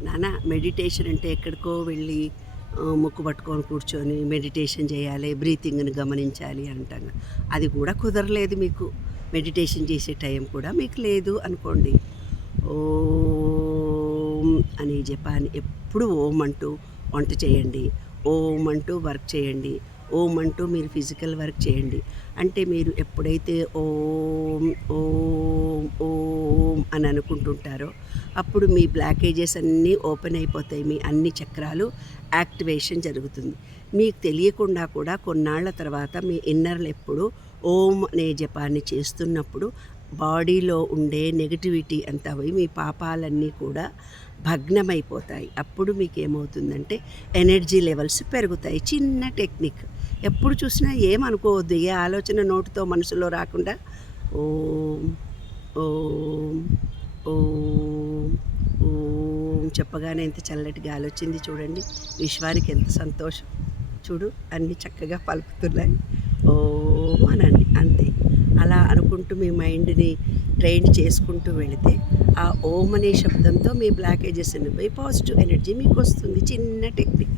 నాన్న మెడిటేషన్ అంటే ఎక్కడికో వెళ్ళి ముక్కు పట్టుకొని కూర్చొని మెడిటేషన్ చేయాలి, బ్రీతింగ్‌ని గమనించాలి అంటాం కదా! అది కూడా కుదరలేదు మీకు. మెడిటేషన్ చేసే టైం కూడా మీకు లేదు అనుకోండి. ఓం అనే జపాన్ని ఎప్పుడు ఓం అంటూ వంట చేయండి. ఓం అంటూ వర్క్ చేయండి. ఓం అంటూ మీరు ఫిజికల్ వర్క్ చేయండి. అంటే మీరు ఎప్పుడైతే ఓం, ఓం, ఓం అని అనుకుంటుంటారో అప్పుడు మీ బ్లాకేజెస్ అన్నీ ఓపెన్ అయిపోతాయి. మీ అన్ని చక్రాలు యాక్టివేషన్ జరుగుతుంది. మీకు తెలియకుండా కూడా కొన్నాళ్ల తర్వాత మీ ఇన్నర్‌లో ఎప్పుడు ఓం అనే జపాన్ని చేస్తున్నప్పుడు బాడీలో ఉండే నెగటివిటీ అంతా పోయి మీ పాపాలన్నీ కూడా భగ్నమైపోతాయి. అప్పుడు మీకేమవుతుందంటే ఎనర్జీ లెవెల్స్ పెరుగుతాయి. చిన్న టెక్నిక్. ఎప్పుడు చూసినా ఏమనుకోవద్దు. ఏ ఆలోచన నోటితో మనసులో రాకుండా ఓం, ఓం, ఓం, ఓం చెప్పగానే ఎంత చల్లటి గాలొచ్చింది చూడండి. విశ్వానికి ఎంత సంతోషం. చూడు అన్నీ చక్కగా పలుకుతున్నాయి. ఓం అనండి అంతే. అలా అనుకుంటూ మీ మైండ్‌ని ట్రైన్ చేసుకుంటూ వెళితే ఆ ఓం అనే శబ్దంతో మీ బ్లాకేజెస్ పోయి పాజిటివ్ ఎనర్జీ మీకొస్తుంది. చిన్న టెక్నిక్.